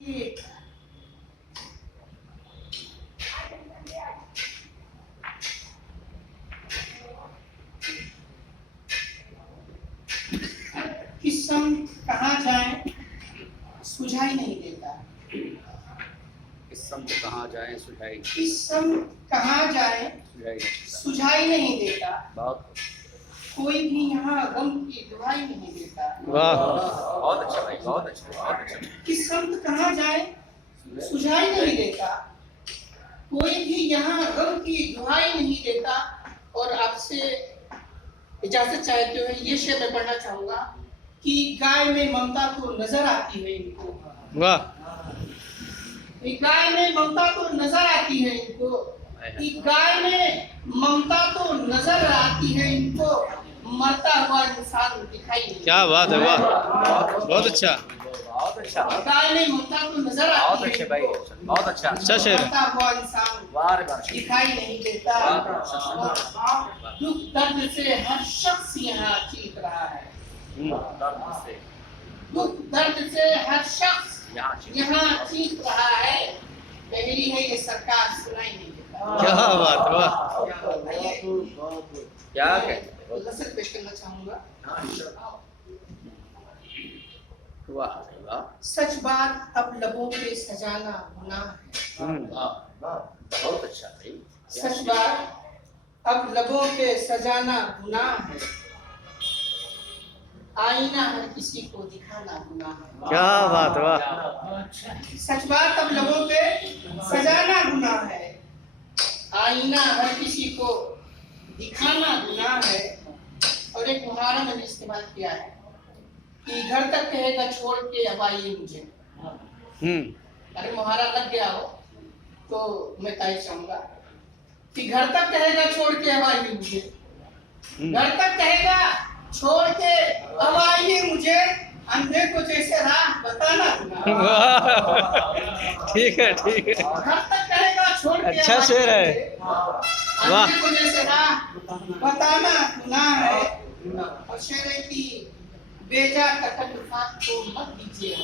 किस समय कहाँ जाए सुझाई नहीं देता। इस समय कहाँ जाए सुझाई किस समय कहाँ जाए सुझाई नहीं देता। बहुत कोई भी यहाँ गम की दुहाई नहीं देता। वाह बहुत अच्छा भाई बहुत अच्छा किस समय कहाँ जाए सुझाई नहीं देता। कोई भी यहाँ गम की दुहाई नहीं देता। और आपसे इजाजत चाहते हुए ये शेर मैं पढ़ना चाहूंगा कि गाय में ममता तो नजर आती है इनको। वाह गाय में ममता तो नजर आती है इनको। गाय में ममता तो नजर आती है इनको। मरता हुआ इंसान दिखाई नहीं। क्या बात है वाह बहुत अच्छा गाय में ममता तो नजर आती है भाई बहुत अच्छा शेर मरता हुआ इंसान दिखाई नहीं देता। दुख दर्द से हर शख्स यहाँ चीख रहा है। दुख दर्द से हर शख्स यहाँ चीख रहा है। पहली है ये सरकार सुनाई नहीं देता। क्या बात वाह क्या गज़ल पेश करना चाहूंगा। वाह वाह सच बात अब लबों पे सजाना गुनाह है। बहुत अच्छा भाई सच बात अब लबों पे सजाना गुनाह है। आईना हर किसी को दिखाना गुनाह है। क्या बात वाह सच बात अब लबों पे सजाना गुनाह है। आईना हर किसी को दिखाना गुनाह है। और एक मुहावरा मैंने इस्तेमाल किया है कि घर तक कहेगा छोड़ के अब आइए मुझे। अगर मुहावरा लग गया हो तो मैं तारीफ चाहूंगा कि घर तक कहेगा छोड़ के अब आइए मुझे। घर तक कहेगा छोड़ के अब आइए मुझे। अंधे को जैसे राह बताना ठीक है घर तक कहेगा छोड़ के अच्छा शेर है अंधे को जैसे राह बताना गुनाह है। और शेर है कि बेजा तकल्लुफात को मत दीजिए।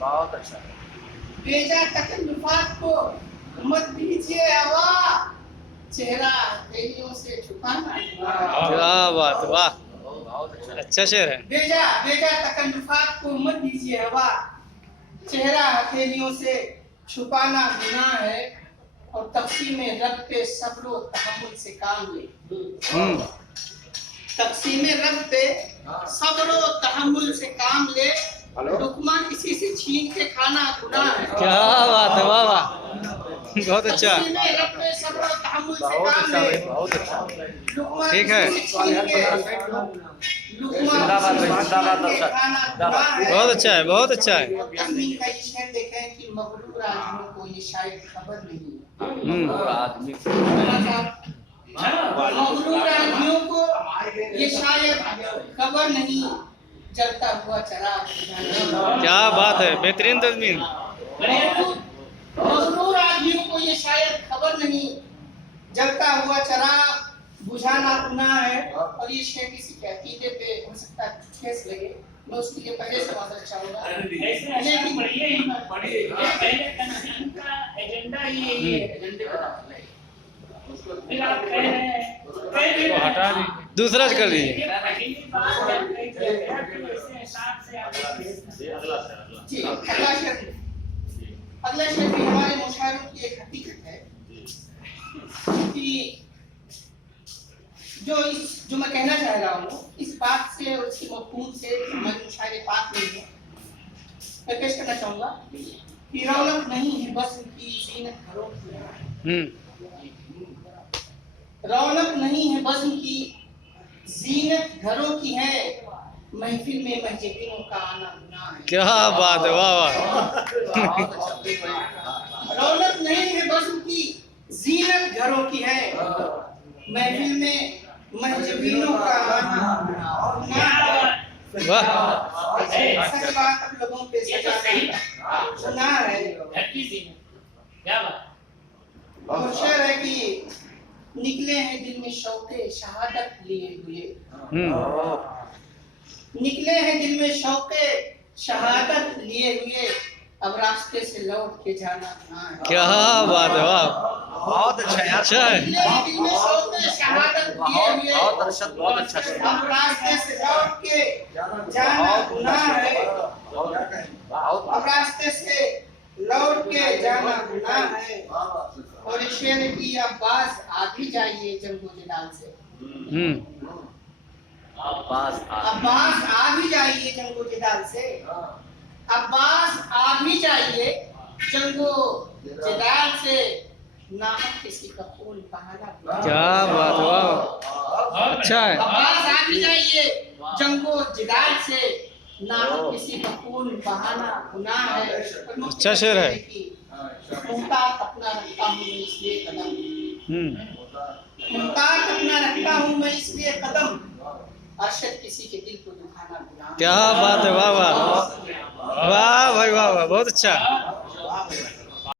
बहुत अच्छा बेजा तकल्लुफात को मत दीजिए हवा। चेहरा हथेलियों से छुपाना। क्या बात वाह अच्छा शेर है बेजा बेजा तकल्लुफात को मत दीजिए हवा। चेहरा हथेलियों से छुपाना गुनाह है। और तक़सीम रब पे सब्र व तहम्मुल से काम ले। तक़सीम रब पे सब्र व तहम्मुल से काम ले। लुक़मा किसी से छीन के खाना गुनाह है। क्या बात है वाह वाह बहुत अच्छा तक़सीम रब पे सब्र व तहम्मुल से काम ले। बहुत अच्छा लुक़मा ठीक है किसी से छीन के बहुत अच्छा है बहुत अच्छा है तस्मीर का ये शेर देखें कि मगरूर आदमियों को ये शायद खबर नहीं है। मगरूर आदमियों को ये शायद खबर नहीं। जलता हुआ चराग क्या बात है बेहतरीन तस्मीर मगरूर आदमियों को ये शायद खबर नहीं। जलता हुआ चराग बुझाना गुनाह है। और ये शेर किसी के अकीदे पे हो सकता है ठेस लगे। मैं उसके लिए पहले से माजरत चाहूंगा लेकिन एजेंडा ये हटा दी दूसरा कर दीजिए अगला शेर भी हमारे मुशायरों की एक हकीकत है कि जो मैं कहना चाह रहा हूँ इस बात से और इसके मफ़हूम से हमारे मुशायरे पाक नहीं है। मैं पेश करना चाहूंगा कि रौनक नहीं है बस उनकी ज़ीनत घरों की है। रौनक नहीं है बस उनकी ज़ीनत घरों की है। महफिल में महजबीनों का आना गुनाह है। क्या बात है वाह वाह रौनक नहीं है बस उनकी ज़ीनत घरों की है। महफिल में महजबीनों का आना वाह सच बात अब लोगों पे सजाना गुनाह है। और शेर है कि निकले हैं दिल में शौक़े शहादत लिए हुए। निकले हैं दिल में शौक़े शहादत लिए हुए अब रास्ते से लौट के जाना गुनाह है। क्या बात है, वाह बहुत अच्छा यार। अच्छा है। दिल में शौक है शहादत लिए हुए बहुत अरशद, बहुत अच्छा शेर। अब रास्ते से लौट के जाना गुनाह है। अब रास्ते से लौट के जाना गुनाह है। और इस शेर की अब्बास आ भी जाइए जंगो जिलाल से। अब्बास अब्बास आ भी जाइए जंगो जिलाल से। अब्बास आ भी जाइए जंगो जिलाल से। ना हम किसी का खून बहाना। क्या बात है, वाह अच्छा है। अब्बास आ भी जाइए जंगो जिलाल से। ना हम किसी का खून बहाना गुनाह है। अच्छा शेर है। मुमताज अपना रखता हूँ मैं इसलिए कदम। मुमताज अपना रखता हूँ मैं इसलिए कदम। अरशद किसी के दिल को दुखाना गुनाह। क्या बात है, वाह वाह वाह भाई, वाह वाह, बहुत अच्छा।